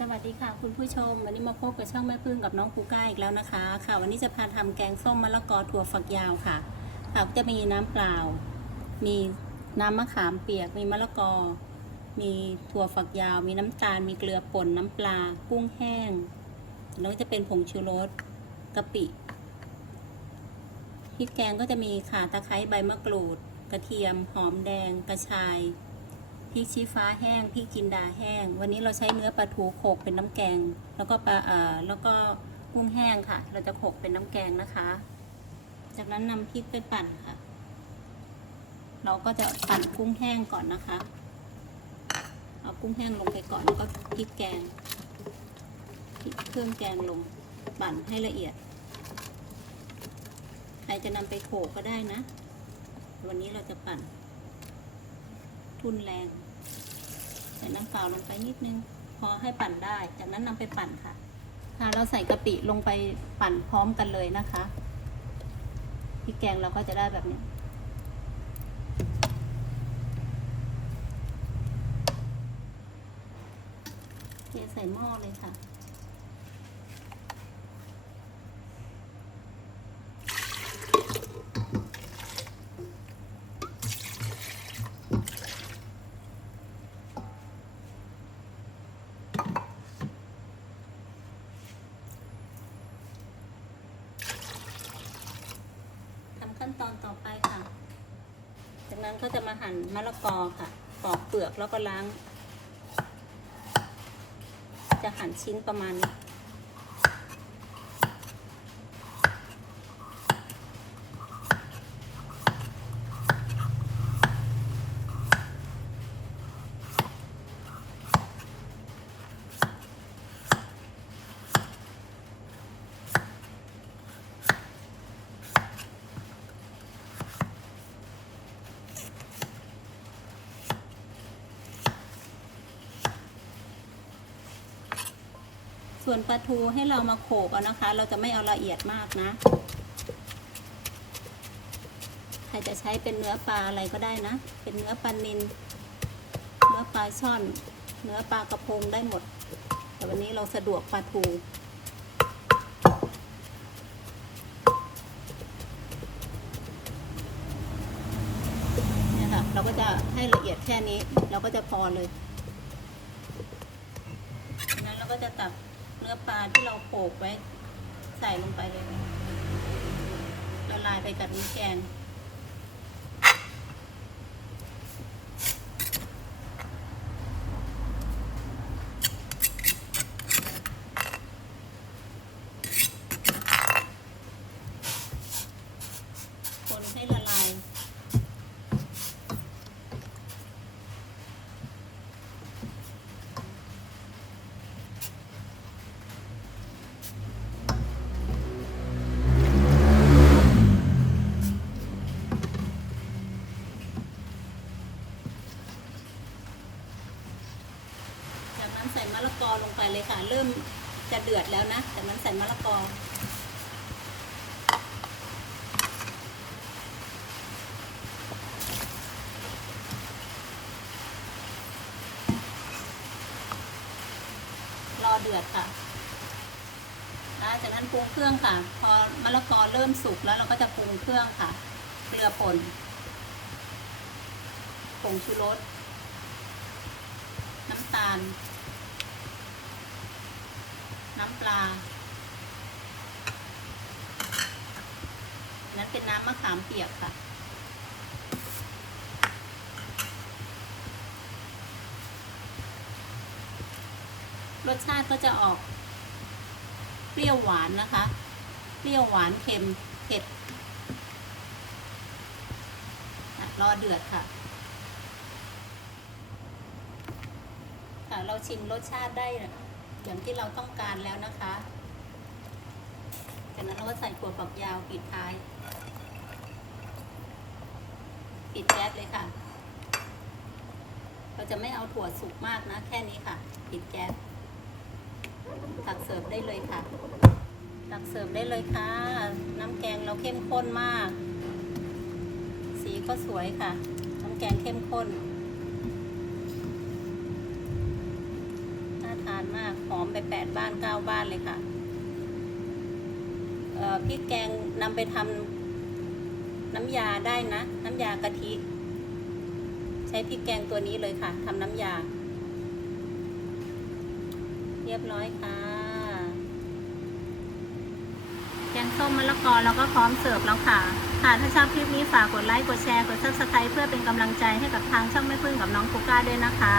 สวัสดีค่ะคุณผู้ชม วันนี้มาพบกับช่องแม่พึ่งกับน้องปูก้าอีกแล้วนะคะ ค่ะ วันนี้จะพาทำแกงส้มมะละกอถั่วฝักยาวค่ะค่ะจะมีน้ำเปล่า มีน้ำมะขามเปียก มีมะละกอ มีถั่วฝักยาว มีน้ำตาล มีเกลือป่นน้ำปลา กุ้งแห้ง แล้วจะเป็นผงชูรสกะปิพริกแกงก็จะมีข่าตะไคร้ใบมะกรูด กระเทียมหอมแดง กระชาย ริกชี้ฟ้าแห้งพริกจินดาแห้ง วันนี้เราใช้เนื้อปลาทูโขกเป็นน้ำแกง แล้วก็ปลาเอ่อแล้วก็กุ้งแห้งค่ะ เราจะโขกเป็นน้ำแกงนะคะ จากนั้นนำพริกไปปั่นค่ะ เราก็จะปั่นกุ้งแห้งก่อนนะคะ เอากุ้งแห้งลงไปก่อนแล้วก็พริกแกงพริกเครื่องแกงลงปั่นให้ละเอียด ใครจะนำไปโขกก็ได้นะ วันนี้เราจะปั่นทุนแรง ส่น้ำเปล่าลงไปนิดนึง พอให้ปั่นได้ จากนั้นนำไปปั่นค่ะ ค่ะเราใส่กะปิลงไปปั่นพร้อมกันเลยนะคะพริกแกงเราก็จะได้แบบนี้เทใส่หม้อเลยค่ะ ขั้นตอนต่อไปค่ะ จากนั้นก็จะมาหั่นมะละกอค่ะปอกเปลือกแล้วก็ล้าง จะหั่นชิ้นประมาณนี้ ส่วนปลาทูให้เรามาโขกเอานะคะ เราจะไม่เอาละเอียดมากนะ ใครจะใช้เป็นเนื้อปลาอะไรก็ได้นะ เป็นเนื้อปลานิลเนื้อปลาช่อน เนื้อปลากระพงได้หมด แต่วันนี้เราสะดวกปลาทูเนี่ยค่ะเราก็จะให้ละเอียดแค่นี้ เราก็จะพอเลยจากนั้นเราก็จะตัก เนื้อปลาที่เราโขลกไว้ ใส่ลงไปเลยละลายไปกับน้ำแกง คนให้ละลาย จากนั้นใส่มะละกอลงไปเลย ค่ะ เริ่มจะเดือดแล้วนะจากนั้นใส่มะละกอรอเดือดค่ะแล้วจากนั้นปรุงเครื่องค่ะ พอมะละกอเริ่มสุกแล้วเราก็จะปรุงเครื่องค่ะ เกลือป่น ผงชูรส น้ำตาล น้ำปลา นั้นเป็นน้ำมะขามเปียกค่ะ รสชาติก็จะออกเปรี้ยวหวานนะคะ เปรี้ยวหวานเค็มเผ็ดรอเดือดค่ะ ค่ะ เราชิมรสชาติได้ อย่างที่เราต้องการแล้วนะคะจากนั้นเราก็ใส่ถั่วฝักยาวปิดท้าย ปิดแก๊สเลยค่ะ เราจะไม่เอาถั่วสุกมากนะ แค่นี้ค่ะ ปิดแก๊สตักเสิร์ฟได้เลยค่ะ ตักเสิร์ฟได้เลยค่ะ น้ำแกงเราเข้มข้นมาก สีก็สวยค่ะ น้ำแกงเข้มข้น มากหอมไปแปดบ้านเก้าบ้านเลยค่ะเอ่อพริกแกงนำไปทำน้ำยาได้นะ น้ำยากะทิ ใช้พริกแกงตัวนี้เลยค่ะทำน้ำยา เรียบร้อยค่ะแกงส้มมะละกอเราก็พร้อมเสิร์ฟแล้วค่ะ ค่ะถ้าชอบคลิปนี้ฝากกดไลค์ กดแชร์ กด subscribe เพื่อเป็นกำลังใจให้กับทางช่องแม่พึ่งกับน้องคุก้าด้วยนะคะ